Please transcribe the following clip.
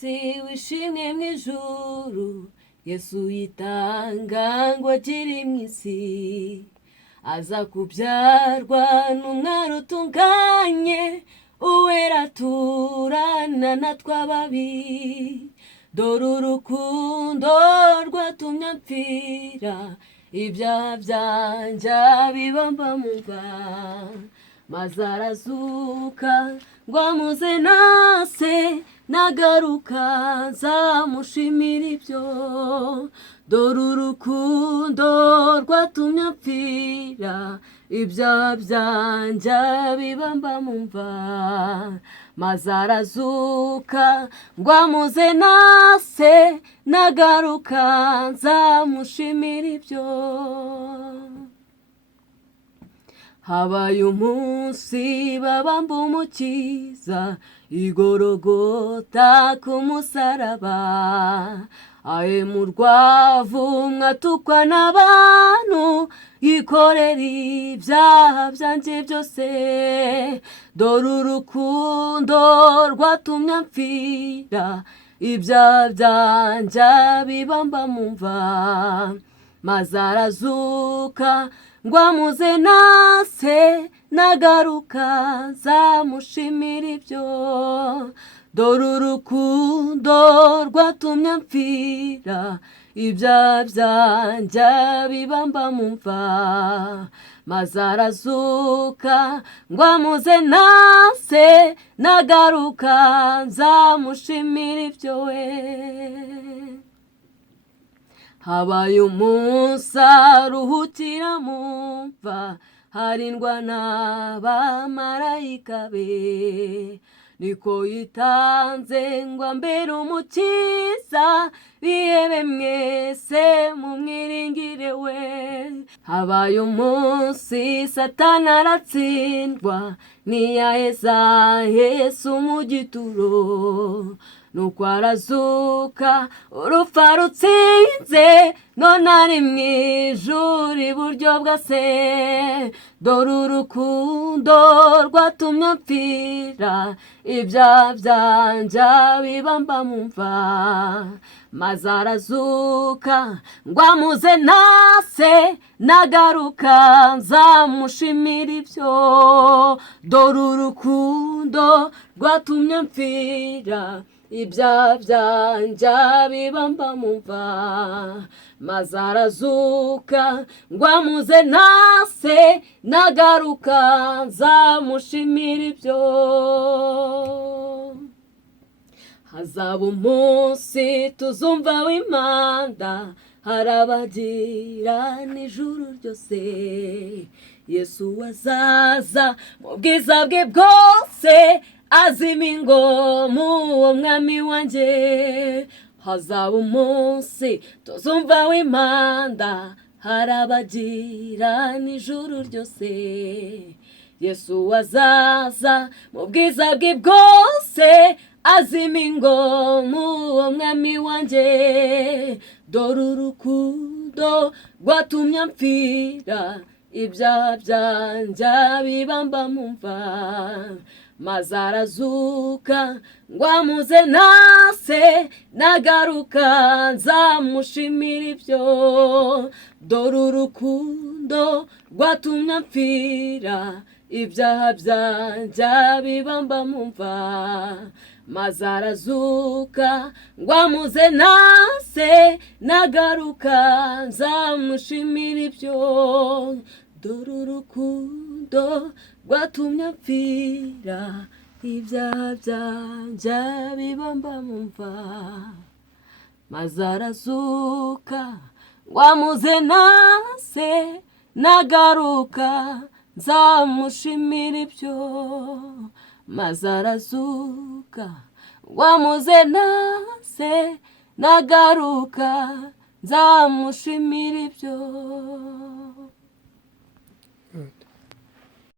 Si wishimwe mu ijuru, Yesu yitanga ngo agire mu isi, aza kubyarwa n'umwana utunganye, uwera turana na twababi. Dore urukundo rwatumye mpfira, ibyaha byanjye bibamba mu mva, maze arazuka ngo amuze nase, nagaruka nzamushimira ibyo. Dore urukundo rwatumye mpfira, ibyaha byanjye bibamba mu mva, maze arazuka ngo amuze nase, nagaruka nzamushimira ibyo. Habaye umunsi babamba umukiza igorogota ku musaraba, ahemurwa avumwa atukwa n'abantu, yikorera ibyaha byanjye byose. Dore urukundo rwatumye mpfira, ibyaha byanjye bibamba mu mva, maze arazuka ngo amuze nase, nagaruka nzamushimira ibyo. Dore urukundo rwatumye mpfira, ibyaha byanjye bibamba mu mva, maze arazuka ngo amuze nase, nagaruka nzamushimira ibyo we. Habaye umunsi aruhukira mu mva, harindwa n'abamarayika be, niko yitanze ngo ambere umukiza, bihebe mwese mumwiringire we. Habaye umunsi Satani aratsindwa, ntiyaheza Yesu mu gituro, nuko arazuka urupfu rutsinze, none ari mu ijuru iburyo bwa se. Dore urukundo rwatumye mpfira, ibyaha byanjye bibamba mu mva, maze arazuka ngo amuze nase, nagaruka nzamushimira ibyo. Dore urukundo rwatumye mpfira, ibyaha byanjye bibamba mu mva, maze arazuka ngo amuze nase, nagaruka nzamushimira ibyo. Hazaba umunsi tuzumva w'impanda, harabagira n'ijuru ryose, Yesu azaza mu bwiza bwe bwose, azima ingoma uwo mwami wanjye. Hazaba umunsi tuzumva w'impanda, harabagira n'ijuru ryose, Yesu azaza mu bwiza bwe bwose, azima ingoma uwo mwami wanjye. Dore urukundo rwatumye mpfira, ibyaha byanjye bibamba mu mva, maze arazuka ngo amuze nase, nagaruka nzamushimira ibyo. Dore urukundo rwatumye mpfira, ibyaha byanjye bibamba mu mva, maze arazuka ngo amuze nase, nagaruka nzamushimira ibyo. Dore urukundo rwatumye mpfira, ibyaha byanjye bibamba mu mva, maze arazuka ngo amuze nase, nagaruka nzamushimira ibyo. Maze arazuka ngo amuze nase, nagaruka nzamushimira ibyo.